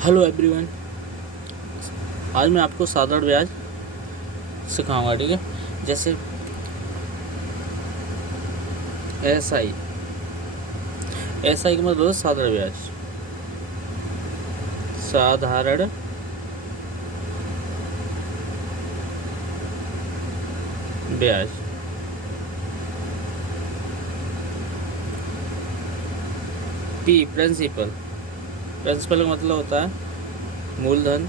Hello everyone. आज मैं आपको साधारण ब्याज सिखाऊंगा, ठीक है। जैसे एसआई एसआई का मतलब है साधारण ब्याज, साधारण ब्याज। पी प्रिंसिपल प्रिंसिपल का मतलब होता है मूलधन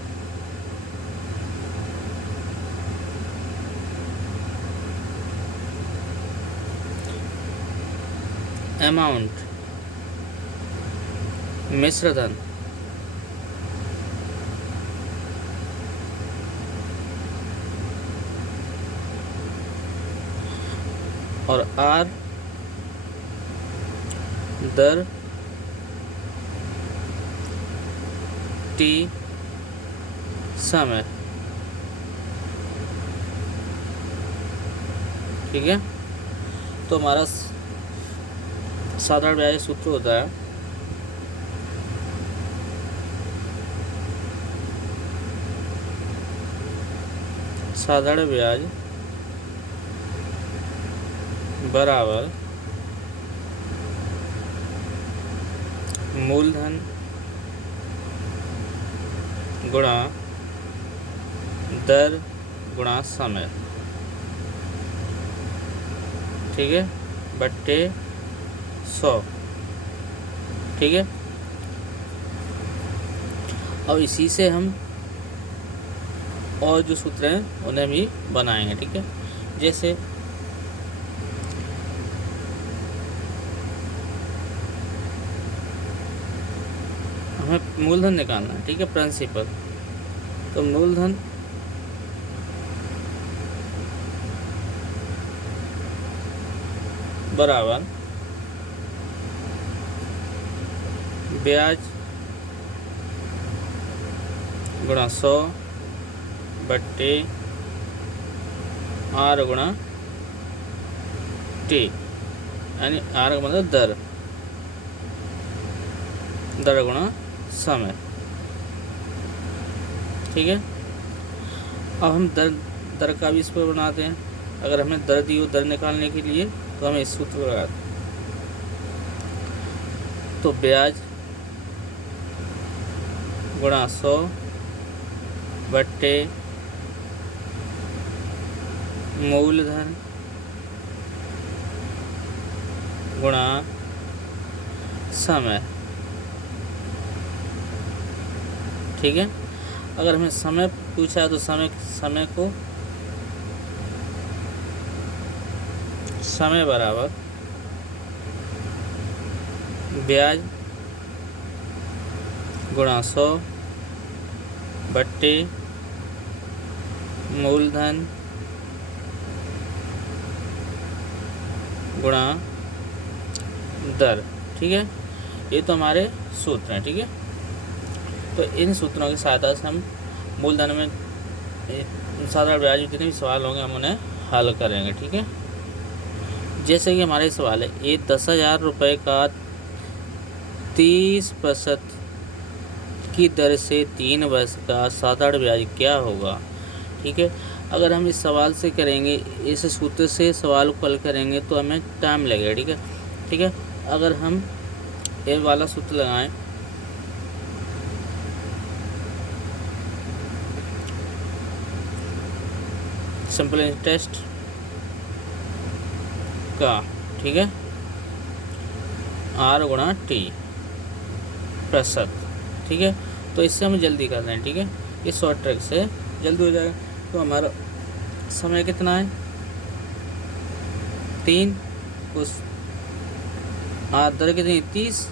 अमाउंट मिश्रधन और आर दर टी समय, ठीक है। तो हमारा साधारण ब्याज सूत्र होता है साधारण ब्याज बराबर मूलधन गुणा दर गुणा समय, ठीक है, बट्टे 100, ठीक है। अब इसी से हम और जो सूत्र हैं उन्हें भी बनाएंगे, ठीक है। जैसे हमें मूलधन निकालना है, ठीक है, प्रिंसिपल। तो मूलधन बराबर ब्याज गुणा 100 बट्टे आर गुणा टी, यानी आर का मतलब दर गुणा समय, ठीक है। अब हम दर का भी इस पर बनाते हैं। अगर हमें दर दी हो दर निकालने के लिए तो हमें इस सूत्र लगाते हैं। तो ब्याज गुणा 100 बट्टे मूलधन गुणा समय, ठीक है। अगर हमें समय पूछा है तो समय को समय बराबर ब्याज गुणा 100 बट्टे मूलधन गुणा दर, ठीक है। ये तो हमारे सूत्र हैं, ठीक है। तो इन सूत्रों की सहायता से हम मूलधन में साधारण ब्याज जितने भी सवाल होंगे हम उन्हें हल करेंगे, ठीक है। जैसे कि हमारे सवाल है, ये 10,000 रुपये का 30% की दर से 3 वर्ष का साधारण ब्याज क्या होगा, ठीक है। अगर हम इस सवाल से करेंगे, इस सूत्र से सवाल को हल करेंगे तो हमें टाइम लगेगा, ठीक है, ठीक है। अगर हम ये वाला सूत्र लगाएं, सिंपल इंटरेस्ट का, ठीक है, आर गुणा टी प्रतिशत, ठीक है। तो इससे हम जल्दी कर रहे हैं, ठीक है, इस शॉर्ट ट्रिक से जल्दी हो जाएगा। तो हमारा समय कितना है 3, उस आर दर कितनी 30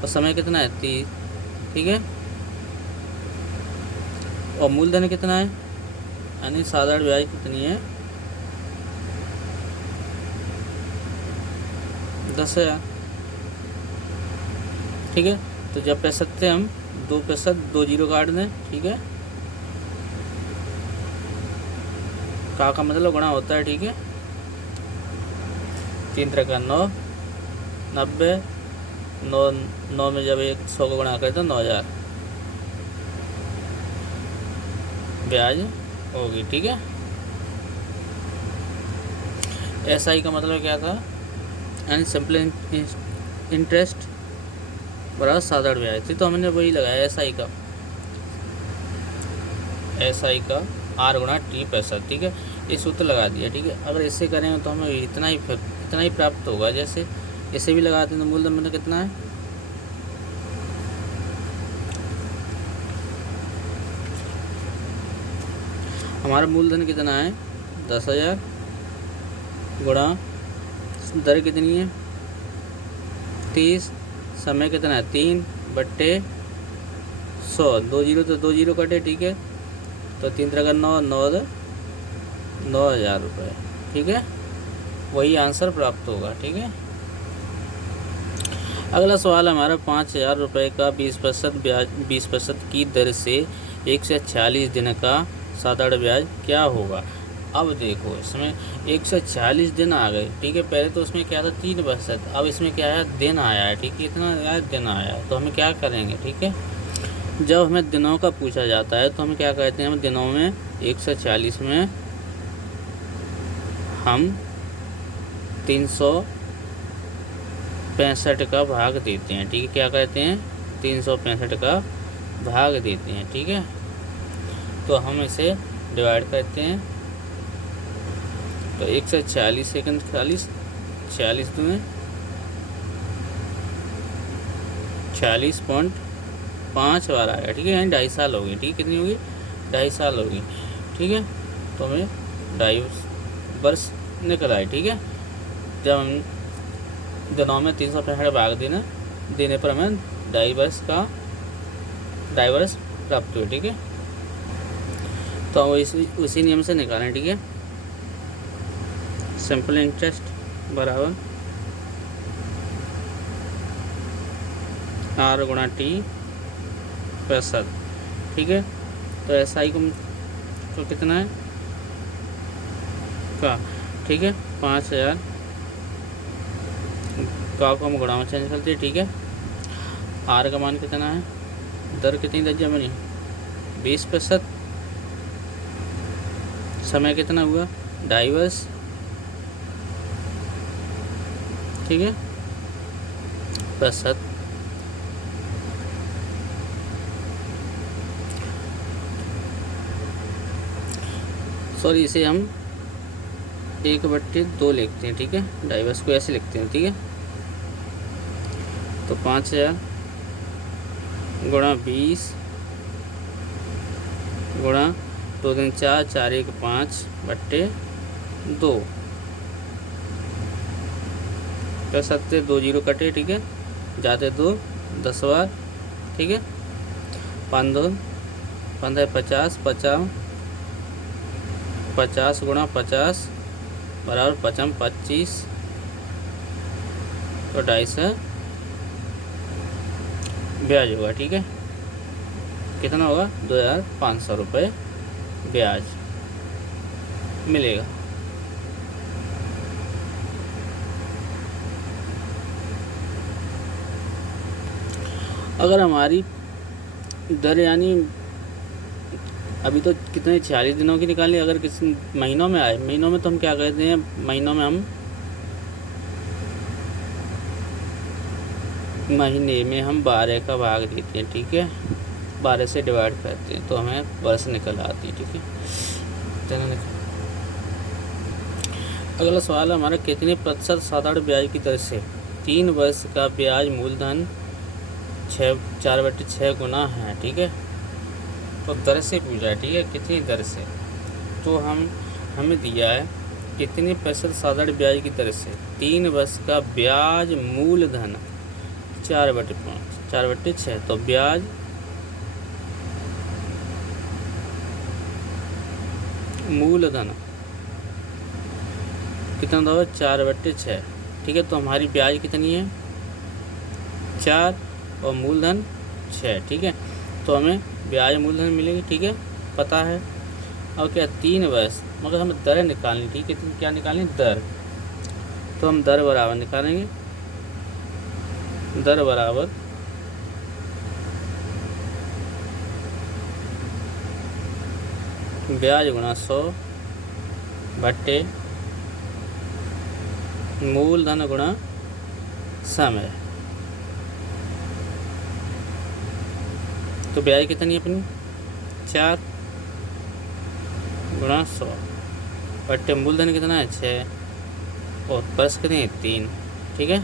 और समय कितना है 30, ठीक है। और मूलधन कितना है, यानी साधारण ब्याज कितनी है 10,000, ठीक है। तो जब प्रतिशत से हम 2% 2 जीरो काट दें, ठीक है, का मतलब गुणा होता है, ठीक है। 3 3 9 90, 9 में जब 100 को गुणा करें तो 9,000, ब्याज होगी। ठीक है, SI का मतलब क्या था, यानी सिंपल इंटरेस्ट बराबर साधारण ब्याज थी, तो हमने वही लगाया SI का R गुणा T पैसा। ठीक है, ये सूत्र लगा दिया। ठीक है, अगर इससे करेंगे तो हमें इतना ही प्राप्त होगा। जैसे इसे भी लगाते हैं तो मूलधन मतलब कितना है, हमारा मूलधन कितना है 10,000 गुणा दर कितनी है 30, समय कितना है 3/100, 2 जीरो तो 2 जीरो कटे। ठीक है, तो 3 3 9,000 रुपये। ठीक है, वही आंसर प्राप्त होगा। ठीक है, अगला सवाल हमारा 5,000 रुपये का 20% ब्याज 20% की दर से 146 दिन का साधारण ब्याज क्या होगा। अब देखो इसमें 146 दिन आ गए। ठीक है, पहले तो उसमें क्या था 3%, अब इसमें क्या है दिन आया है। ठीक है, इतना दिन आया है, तो हमें क्या करेंगे। ठीक है, जब हमें दिनों का पूछा जाता है तो हम क्या कहते हैं, हम दिनों में 140 में हम 365 का भाग देते हैं। ठीक है, क्या कहते हैं 365 का भाग देते हैं। ठीक है, तो हम इसे डिवाइड करते हैं, तो 140 सेकंड 40 दूँ 40.5 बार आएगा। ठीक है, यानी 2.5 साल होगी। ठीक है, कितनी होगी 2.5 साल होगी। ठीक है, तो हमें 2.5 वर्ष निकल आए। ठीक है, जब हम दिनों में 365 भाग देने पर हमें 2.5 वर्ष प्राप्त हुए। ठीक है, तो उसी नियम से निकालें। ठीक है, सिंपल इंटरेस्ट बराबर R गुणा T पैसा। ठीक है, तो SI को कितना है का। ठीक है, 5,000 का को हम गुणा में चेंज करते हैं। ठीक है, R का मान कितना है, दर कितनी दर्जा बनी 20%, समय कितना हुआ 2.5 वर्ष। ठीक है, प्रतिशत सॉरी इसे हम 1/2 लिखते हैं। ठीक है, 2.5 वर्ष को ऐसे लिखते हैं। ठीक है, तो 5,000 गुणा 20 गुणा 2 3 4 4 1 5/2 कर सकते, 2 जीरो कटे। ठीक है, जाते 2 10 बार। ठीक है, 5 2 15 50 50 गुणा 50 बराबर 55 25, तो 250 ब्याज होगा। ठीक है, कितना होगा 2,500 रुपये ब्याज मिलेगा। अगर हमारी दर यानी अभी तो कितने 46 दिनों की निकाली, अगर किसी महीनों में आए, महीनों में तो हम क्या कहते हैं, महीनों में हम महीने में हम 12 का भाग देते हैं। ठीक है, 12 से डिवाइड करते हैं तो हमें वर्ष निकल आती है। ठीक है, अगला सवाल हमारा कितने प्रतिशत साधारण ब्याज की दर से 3 वर्ष का ब्याज मूलधन 4/6 गुना है। ठीक है, तो दर से पूछा है। ठीक है, कितनी दर से, तो हमें दिया है कितने प्रतिशत साधारण ब्याज की दर से 3 वर्ष का ब्याज मूलधन 4/6, तो ब्याज मूलधन कितना होगा 4/6। ठीक है, तो हमारी ब्याज कितनी है 4 और मूलधन 6। ठीक है, तो हमें ब्याज मूलधन मिलेगी। ठीक है, पता है। और क्या 3 वर्ष, मगर हमें दर निकालनी। ठीक है, तो क्या निकालनी दर, तो हम दर बराबर निकालेंगे, दर बराबर ब्याज गुणा 100 बट्टे मूलधन गुणा समय। तो ब्याज कितनी है अपनी 4 गुणा 100 बट्टे मूलधन कितना है 6 और प्लस कितनी है 3। ठीक है,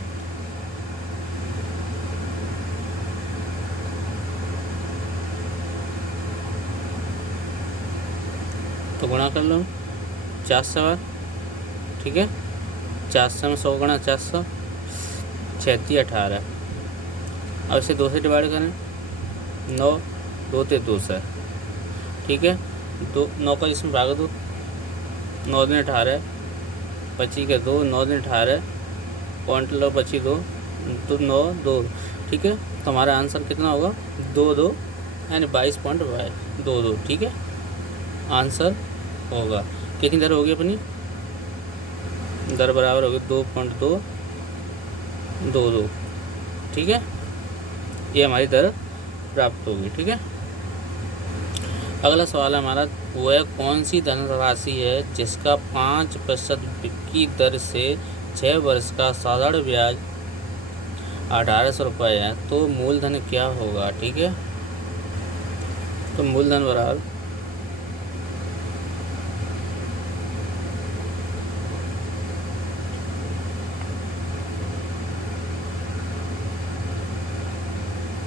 तो गुणा कर लो 400 बार। ठीक है, 400 में 100 गुणा 400 36 18। अब इसे 2 से डिवाइड करें 9 2 ते 2 से। ठीक है, 9 का इसमें भाग दो 9 दिन 18 25 के 2 9 दिन 18 पॉइंट लो 25 2 तो 9 2। ठीक है, तो हमारा आंसर कितना होगा 2 2 यानी 22.22। ठीक है, आंसर होगा कितनी दर होगी अपनी दर बराबर होगी 2.222। ठीक है, ये हमारी दर प्राप्त होगी। ठीक है, अगला सवाल है हमारा, वह कौन सी धनराशि है जिसका 5% की दर से 6 वर्ष का साधारण ब्याज 1800 रुपये है, तो मूलधन क्या होगा। ठीक है, तो मूलधन बराबर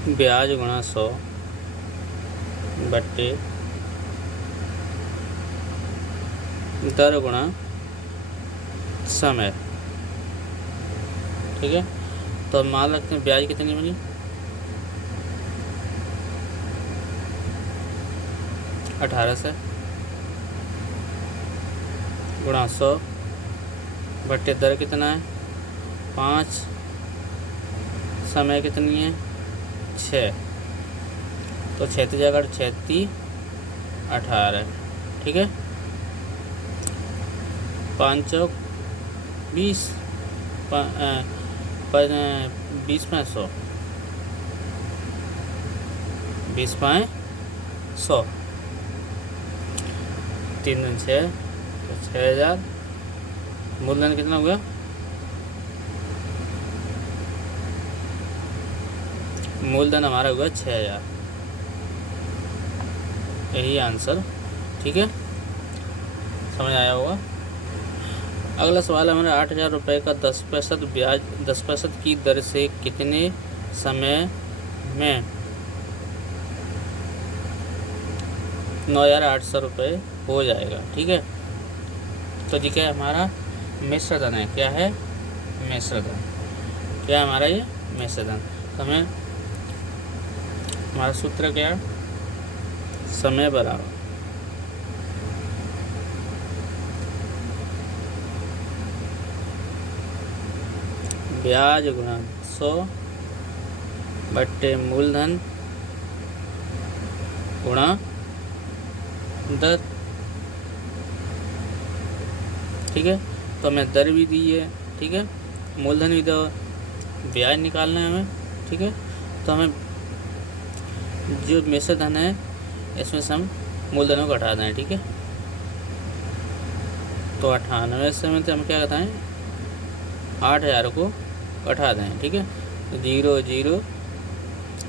ब्याज गुणा 100 बट्टे दर गुणा समय। ठीक है, तो मान रखते हैं ब्याज कितनी बनी 1800 गुणा 100 बट्टे दर कितना है 5 समय कितनी है 6 तो 36 जगह 36 18। ठीक है, 5 चौक 20 20 में 100 20 पाए 100 3 दिन 6 तो 6000। मूलधन कितना हुआ मूलधन हमारा हुआ 6000। यही आंसर। ठीक है, समझ आया होगा। अगला सवाल है हमारा 8000 रुपये का 10% ब्याज 10% की दर से कितने समय में 9800 रुपये हो जाएगा। ठीक है, तो जी क्या हमारा मिश्र धन है, क्या है मिश्र धन, क्या है हमारा ये मिश्र धन। समय हमारा सूत्र क्या है समय बराबर ब्याज गुणा 100 बट्टे मूलधन गुणा दर। ठीक है, तो हमें दर भी दी है। ठीक है, मूलधन भी दो, ब्याज निकालना है हमें। ठीक है, तो हमें जो मिश्र धन है इसमें से हम मूलधनों को हटा दें। ठीक है, तो 98 से में तो हम क्या बताएं 8000 को हटा दें। ठीक है, तो 0 0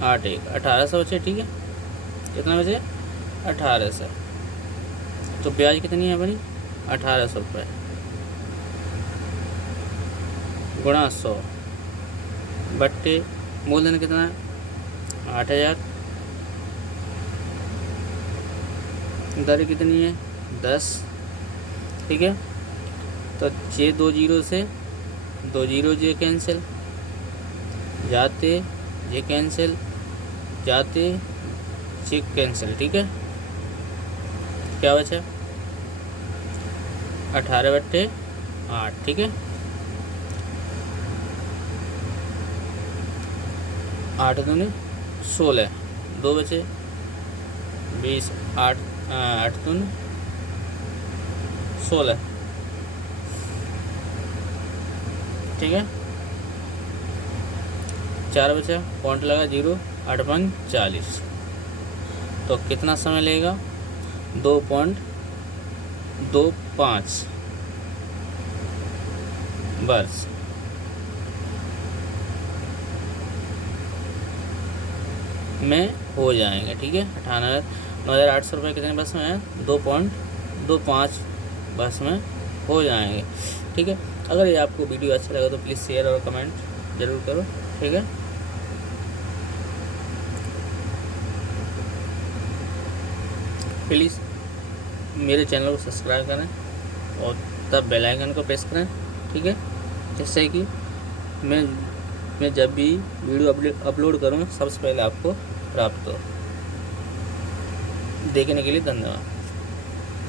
8 1 1800 बचे। ठीक है, कितना बचे 1800। तो ब्याज कितनी है अपनी 1800 रुपये गुणा 100 बट्टे मूलधन कितना है 8000। दर कितनी है 10। ठीक है, तो 6 2 0 से 2 0 जे कैंसिल जाते जे कैंसिल जाते चेक कैंसिल। ठीक है, क्या बचा 18 बट्टे 8। ठीक है, 8 दूनी 16 2 बचे 20 8 8 दूनी 16। ठीक है, 4 बचा पॉइंट लगा 0 8 5 40। तो कितना समय लेगा 2.40 25 वर्ष में हो जाएंगे। ठीक है, 98,800 रुपये कितने वर्ष में है? 2.25 वर्ष में हो जाएंगे। ठीक है, अगर ये आपको वीडियो अच्छा लगा तो प्लीज़ शेयर और कमेंट ज़रूर करो। ठीक है, प्लीज़ मेरे चैनल को सब्सक्राइब करें और तब बेल आइकन को प्रेस करें। ठीक है, जिससे कि मैं जब भी वीडियो अपलोड करूँ सबसे पहले आपको प्राप्त हो। देखने के लिए धन्यवाद।